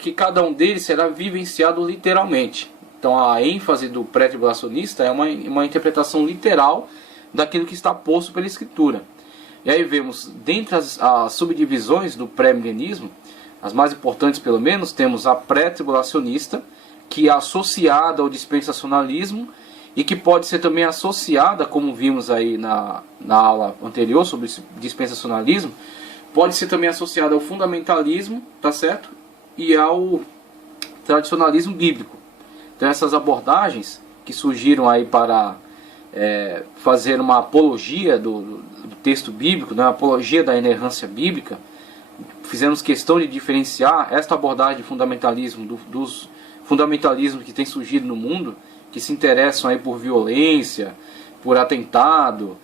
que cada um deles será vivenciado literalmente. Então a ênfase do pré-tribulacionista é uma interpretação literal daquilo que está posto pela Escritura. E aí vemos, dentre as subdivisões do pré-milenismo, as mais importantes pelo menos, temos a pré-tribulacionista, que é associada ao dispensacionalismo e que pode ser também associada, como vimos aí na aula anterior sobre dispensacionalismo, pode ser também associada ao fundamentalismo, tá certo? E ao tradicionalismo bíblico. Então essas abordagens que surgiram aí para fazer uma apologia do texto bíblico, né, uma apologia da inerrância bíblica, fizemos questão de diferenciar esta abordagem de fundamentalismo dos fundamentalismos que tem surgido no mundo, que se interessam aí por violência, por atentado,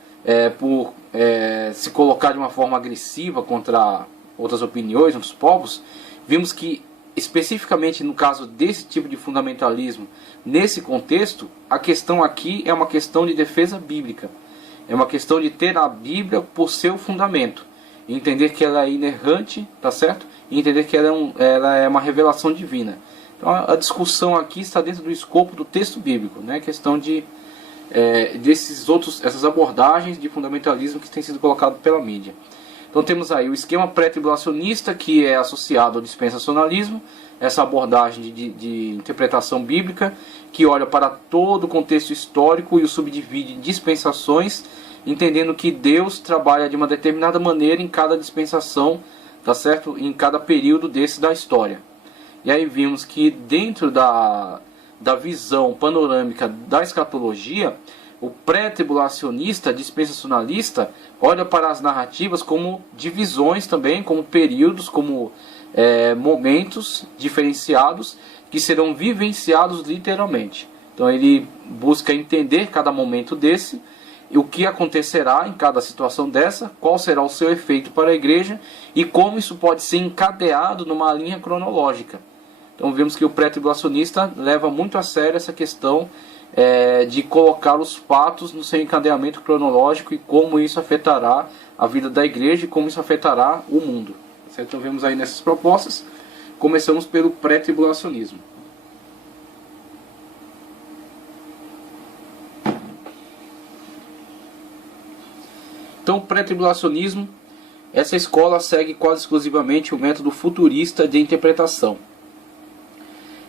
por se colocar de uma forma agressiva contra outras opiniões, outros povos. Vimos que, especificamente no caso desse tipo de fundamentalismo, nesse contexto, a questão aqui é uma questão de defesa bíblica. É uma questão de ter a Bíblia por seu fundamento. Entender que ela é inerrante, tá certo? E entender que ela é uma revelação divina. Então a discussão aqui está dentro do escopo do texto bíblico, né? A questão de essas abordagens de fundamentalismo que têm sido colocado pela mídia. Então temos aí o esquema pré-tribulacionista, que é associado ao dispensacionalismo, essa abordagem de interpretação bíblica, que olha para todo o contexto histórico e o subdivide em dispensações, entendendo que Deus trabalha de uma determinada maneira em cada dispensação, tá certo? Em cada período da história. E aí vimos que dentro da visão panorâmica da escatologia, o pré-tribulacionista, dispensacionalista, olha para as narrativas como divisões também, como períodos, como momentos diferenciados que serão vivenciados literalmente. Então ele busca entender cada momento desse, o que acontecerá em cada situação dessa, qual será o seu efeito para a igreja e como isso pode ser encadeado numa linha cronológica. Então vemos que o pré-tribulacionista leva muito a sério essa questão de colocar os fatos no seu encadeamento cronológico e como isso afetará a vida da igreja e como isso afetará o mundo. Certo? Então vemos aí nessas propostas, começamos pelo pré-tribulacionismo. Então o pré-tribulacionismo, essa escola segue quase exclusivamente o método futurista de interpretação,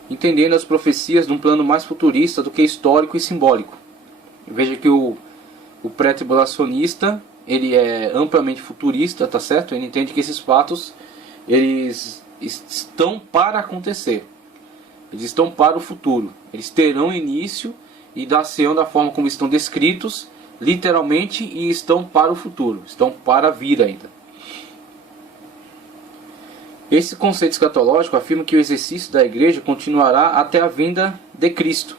entendendo as profecias num plano mais futurista do que histórico e simbólico. Veja que o pré-tribulacionista, ele é amplamente futurista, tá certo? Ele entende que esses fatos, eles estão para acontecer. Eles estão para o futuro. Eles terão início e dar-se-ão da forma como estão descritos, literalmente, e estão para o futuro. Estão para vir ainda. Esse conceito escatológico afirma que o exercício da igreja continuará até a vinda de Cristo,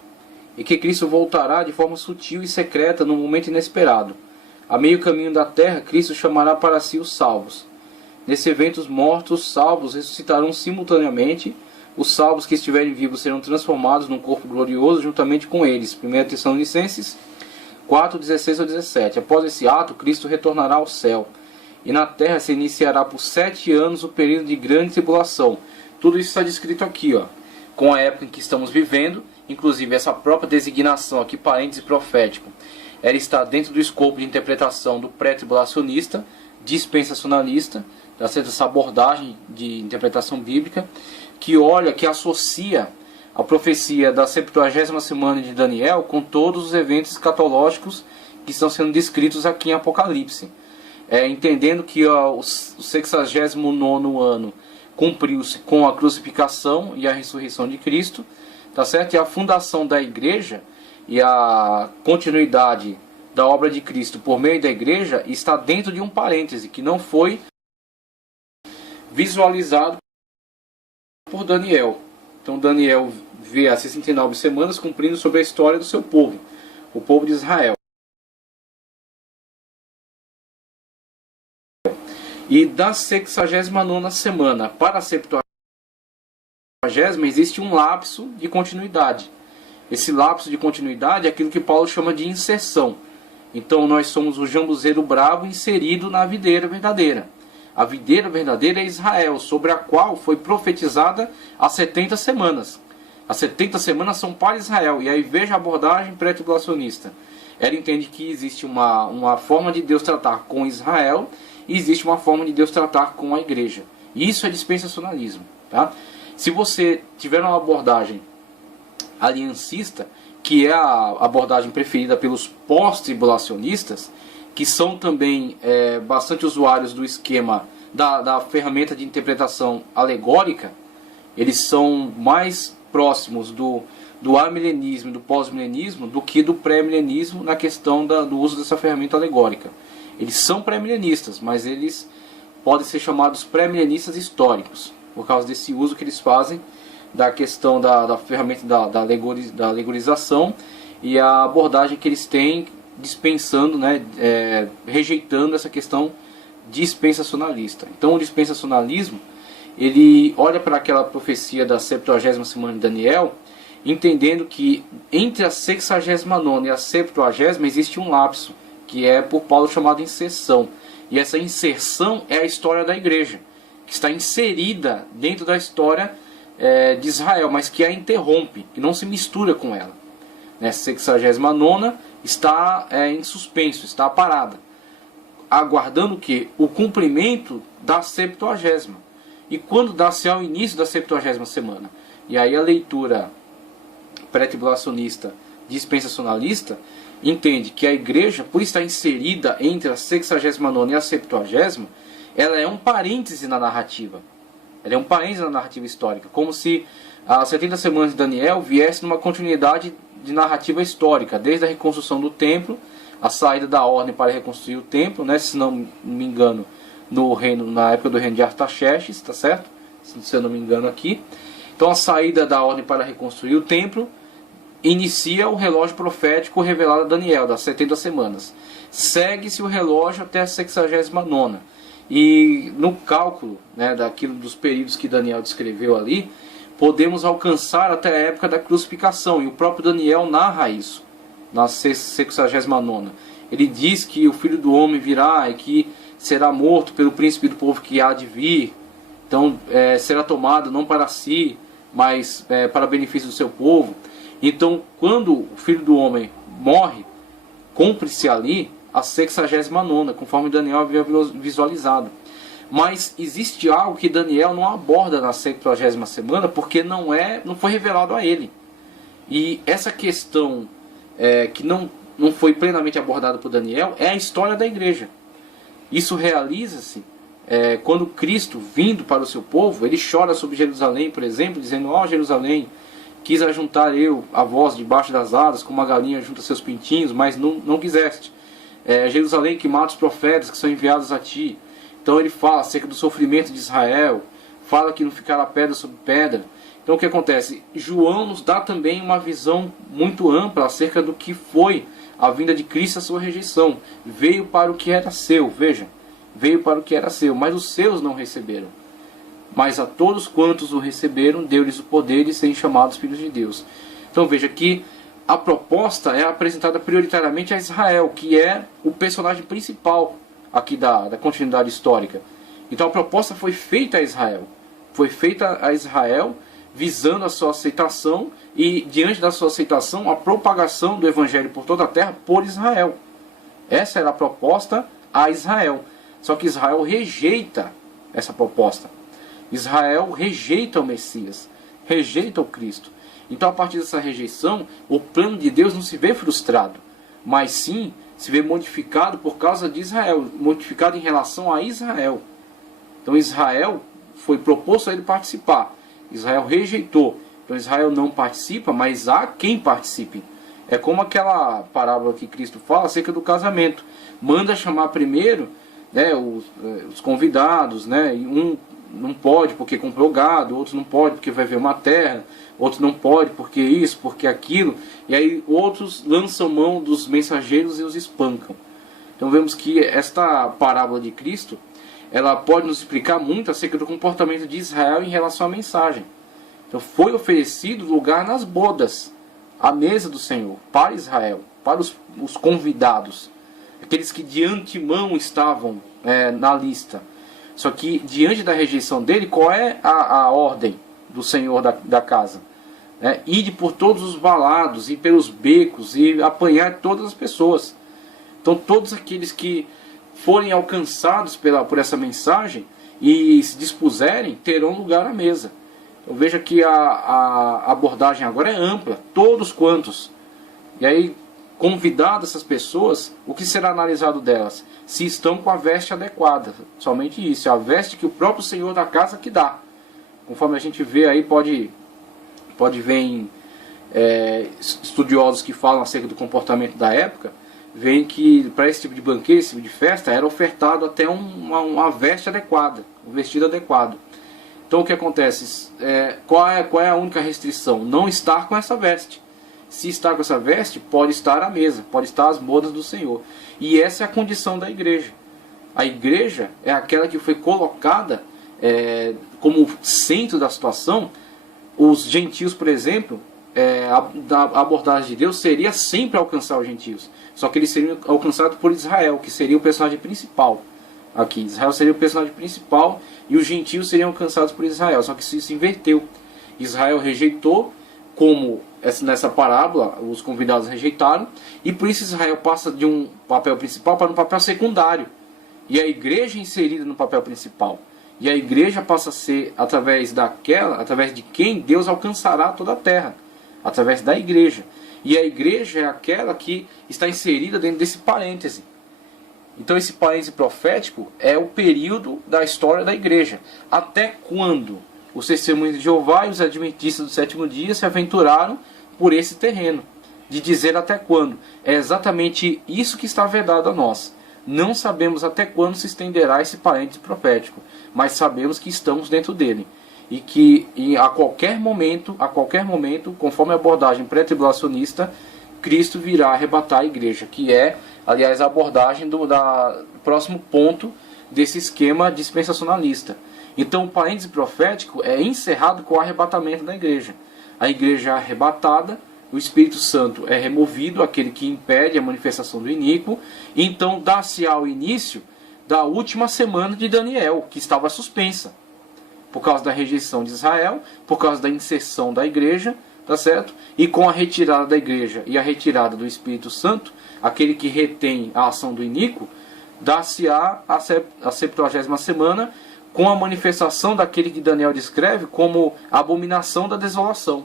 e que Cristo voltará de forma sutil e secreta num momento inesperado. A meio caminho da terra, Cristo chamará para si os salvos. Nesse evento, os mortos salvos ressuscitarão simultaneamente. Os salvos que estiverem vivos serão transformados num corpo glorioso juntamente com eles. 1 Tessalonicenses 4, 16 a 17. Após esse ato, Cristo retornará ao céu. E na terra se iniciará por 7 anos o período de grande tribulação. Tudo isso está descrito aqui, ó, com a época em que estamos vivendo. Inclusive essa própria designação aqui, parêntese profético, ela está dentro do escopo de interpretação do pré-tribulacionista, dispensacionalista, essa abordagem de interpretação bíblica, que olha, que associa a profecia da 70ª semana de Daniel com todos os eventos escatológicos que estão sendo descritos aqui em Apocalipse. Entendendo que o 69º ano cumpriu-se com a crucificação e a ressurreição de Cristo, tá certo? E a fundação da igreja e a continuidade da obra de Cristo por meio da igreja está dentro de um parêntese que não foi visualizado por Daniel. Então Daniel vê as 69 semanas cumprindo sobre a história do seu povo, o povo de Israel. E da 69ª semana para a 70ª existe um lapso de continuidade. Esse lapso de continuidade é aquilo que Paulo chama de inserção. Então nós somos o jambuzeiro bravo inserido na videira verdadeira. A videira verdadeira é Israel, sobre a qual foi profetizada as 70 semanas. As 70 semanas são para Israel. E aí veja a abordagem pré-tribulacionista. Ela entende que existe uma forma de Deus tratar com Israel e existe uma forma de Deus tratar com a igreja. Isso é dispensacionalismo. Tá? Se você tiver uma abordagem aliancista, que é a abordagem preferida pelos pós-tribulacionistas, que são também bastante usuários do esquema da ferramenta de interpretação alegórica, eles são mais próximos do amilenismo e do pós-milenismo do que do pré-milenismo na questão do uso dessa ferramenta alegórica. Eles são pré-milenistas, mas eles podem ser chamados pré-milenistas históricos, por causa desse uso que eles fazem da questão da ferramenta da alegorização e a abordagem que eles têm dispensando, né, rejeitando essa questão dispensacionalista. Então o dispensacionalismo, ele olha para aquela profecia da 70ª semana de Daniel, entendendo que entre a 69ª e a 70ª existe um lapso, que é por Paulo chamado inserção. E essa inserção é a história da igreja, que está inserida dentro da história de Israel, mas que a interrompe, que não se mistura com ela. Nessa 69ª está em suspenso, está parada, aguardando o quê? O cumprimento da 70ª. E quando dá-se ao início da 70ª semana? E aí a leitura pré-tribulacionista dispensacionalista entende que a igreja, por estar inserida entre a 69ª e a 70ª, ela é um parêntese na narrativa. Ela é um parêntese na narrativa histórica, como se as 70 semanas de Daniel viesse numa continuidade de narrativa histórica, desde a reconstrução do templo, a saída da ordem para reconstruir o templo, né, se não me engano, na época do reino de Artaxerxes, tá certo? Se eu não me engano aqui. Então a saída da ordem para reconstruir o templo inicia o relógio profético revelado a Daniel, das 70 semanas. Segue-se o relógio até a 69ª. E no cálculo, né, dos períodos que Daniel descreveu ali, podemos alcançar até a época da crucificação. E o próprio Daniel narra isso, na 69ª. Ele diz que o Filho do Homem virá e que será morto pelo príncipe do povo que há de vir. Então será tomado não para si, mas para benefício do seu povo. Então, quando o Filho do Homem morre, cumpre-se ali a 69ª, conforme Daniel havia visualizado. Mas existe algo que Daniel não aborda na 70ª semana, porque não foi revelado a ele. E essa questão que não foi plenamente abordada por Daniel é a história da igreja. Isso realiza-se quando Cristo, vindo para o seu povo, ele chora sobre Jerusalém, por exemplo, dizendo: ó Jerusalém, quis ajuntar eu a vós debaixo das asas, como uma galinha junta seus pintinhos, mas não quiseste. Jerusalém, que mata os profetas que são enviados a ti. Então ele fala acerca do sofrimento de Israel, fala que não ficará pedra sobre pedra. Então o que acontece? João nos dá também uma visão muito ampla acerca do que foi a vinda de Cristo, a sua rejeição. Veio para o que era seu, veja, veio para o que era seu, mas os seus não receberam. Mas a todos quantos o receberam, deu-lhes o poder de serem chamados filhos de Deus. Então veja que a proposta é apresentada prioritariamente a Israel, que é o personagem principal aqui da continuidade histórica. Então a proposta foi feita a Israel. Foi feita a Israel visando a sua aceitação e, diante da sua aceitação, a propagação do Evangelho por toda a terra por Israel. Essa era a proposta a Israel. Só que Israel rejeita essa proposta. Israel rejeita o Messias, rejeita o Cristo. Então, a partir dessa rejeição, o plano de Deus não se vê frustrado, mas sim se vê modificado por causa de Israel, modificado em relação a Israel. Então, Israel foi proposto a ele participar. Israel rejeitou. Então, Israel não participa, mas há quem participe. É como aquela parábola que Cristo fala acerca do casamento. Manda chamar primeiro, né, os convidados, né, e um não pode porque comprou gado, outros não pode porque vai ver uma terra, outros não pode porque isso, porque aquilo, e aí outros lançam mão dos mensageiros e os espancam. Então vemos que esta parábola de Cristo, ela pode nos explicar muito acerca do comportamento de Israel em relação à mensagem. Então foi oferecido lugar nas bodas, à mesa do Senhor, para Israel, para os convidados, aqueles que de antemão estavam na lista. Só que diante da rejeição dele, qual é a ordem do Senhor da casa? Ide por todos os valados e pelos becos e apanhar todas as pessoas. Então todos aqueles que forem alcançados por essa mensagem e se dispuserem, terão lugar à mesa. Então veja que a abordagem agora é ampla, todos quantos. E aí, convidadas essas pessoas, o que será analisado delas? Se estão com a veste adequada. Somente isso, é a veste que o próprio Senhor da casa que dá. Conforme a gente vê aí, pode ver em estudiosos que falam acerca do comportamento da época, veem que para esse tipo de banquete, esse tipo de festa, era ofertado até uma veste adequada, um vestido adequado. Então o que acontece? Qual é a única restrição? Não estar com essa veste. Se está com essa veste, pode estar à mesa, pode estar às bodas do Senhor. E essa é a condição da igreja. A igreja é aquela que foi colocada como centro da situação. Os gentios, por exemplo, a abordagem de Deus seria sempre alcançar os gentios. Só que eles seriam alcançados por Israel, que seria o personagem principal. Aqui, Israel seria o personagem principal e os gentios seriam alcançados por Israel. Só que isso se inverteu. Israel rejeitou, como nessa parábola os convidados rejeitaram, e por isso Israel passa de um papel principal para um papel secundário. E a igreja é inserida no papel principal. E a igreja passa a ser através de quem Deus alcançará toda a terra. Através da igreja. E a igreja é aquela que está inserida dentro desse parêntese. Então esse parêntese profético é o período da história da igreja. Até quando os testemunhos de Jeová e os adventistas do sétimo dia se aventuraram por esse terreno. De dizer até quando. É exatamente isso que está vedado a nós. Não sabemos até quando se estenderá esse parêntese profético, mas sabemos que estamos dentro dele. E que a qualquer momento, conforme a abordagem pré-tribulacionista, Cristo virá arrebatar a igreja, que é, aliás, a abordagem do próximo ponto desse esquema dispensacionalista. Então o parêntese profético é encerrado com o arrebatamento da igreja. A igreja é arrebatada, o Espírito Santo é removido, aquele que impede a manifestação do iníquo, e então dá-se-á o início da última semana de Daniel, que estava suspensa, por causa da rejeição de Israel, por causa da inserção da igreja, tá certo? E com a retirada da igreja e a retirada do Espírito Santo, aquele que retém a ação do iníquo, dá-se-á a 70ª semana, com a manifestação daquele que Daniel descreve como a abominação da desolação.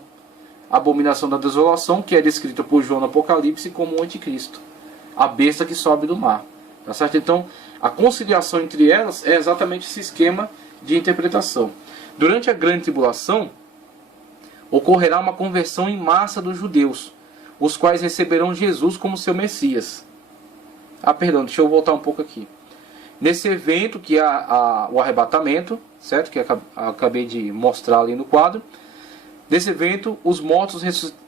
A abominação da desolação, que é descrita por João no Apocalipse como o anticristo, a besta que sobe do mar. Tá certo? Então, a conciliação entre elas é exatamente esse esquema de interpretação. Durante a grande tribulação, ocorrerá uma conversão em massa dos judeus, os quais receberão Jesus como seu Messias. Perdão, deixa eu voltar um pouco aqui. Nesse evento, que é o arrebatamento, certo? Que acabei de mostrar ali no quadro. Nesse evento, os mortos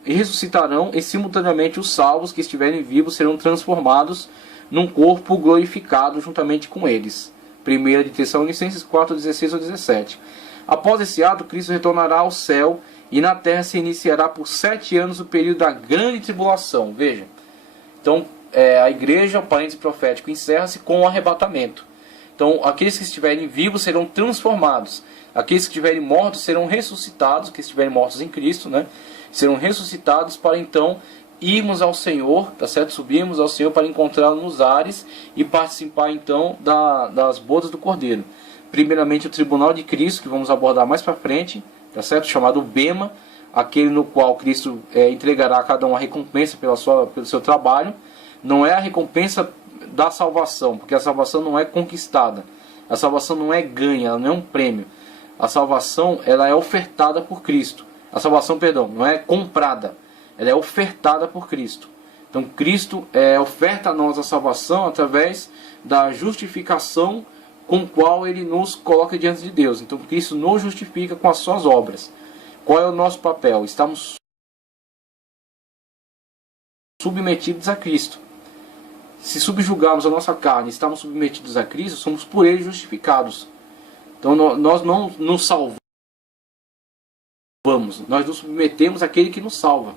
ressuscitarão e simultaneamente os salvos que estiverem vivos serão transformados num corpo glorificado juntamente com eles. 1 de Tessalonicenses 4, 16 ou 17. Após esse ato, Cristo retornará ao céu e na terra se iniciará por 7 anos o período da grande tribulação. Veja. Então, a igreja, o parêntese profético, encerra-se com o arrebatamento. Então, aqueles que estiverem vivos serão transformados. Aqueles que estiverem mortos serão ressuscitados, que estiverem mortos em Cristo, né? Serão ressuscitados para então irmos ao Senhor, tá certo? Subirmos ao Senhor para encontrá-lo nos ares e participar então das bodas do Cordeiro. Primeiramente o tribunal de Cristo, que vamos abordar mais para frente, tá certo? Chamado Bema, aquele no qual Cristo entregará a cada um a recompensa pelo seu trabalho. Não é a recompensa da salvação, porque a salvação não é conquistada. A salvação não é ganha, ela não é um prêmio. A salvação, ela é ofertada por Cristo. A salvação, perdão, não é comprada. Ela é ofertada por Cristo. Então Cristo oferta a nós a salvação através da justificação com a qual Ele nos coloca diante de Deus. Então Cristo nos justifica com as suas obras. Qual é o nosso papel? Estamos submetidos a Cristo. Se subjugarmos a nossa carne, estamos submetidos a Cristo, somos por Ele justificados. Então nós não nos salvamos, nós nos submetemos àquele que nos salva.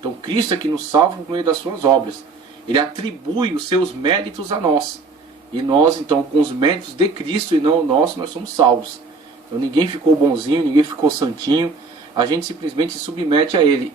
Então Cristo é que nos salva por meio das suas obras. Ele atribui os seus méritos a nós. E nós, então, com os méritos de Cristo e não o nosso, nós somos salvos. Então ninguém ficou bonzinho, ninguém ficou santinho. A gente simplesmente se submete a Ele.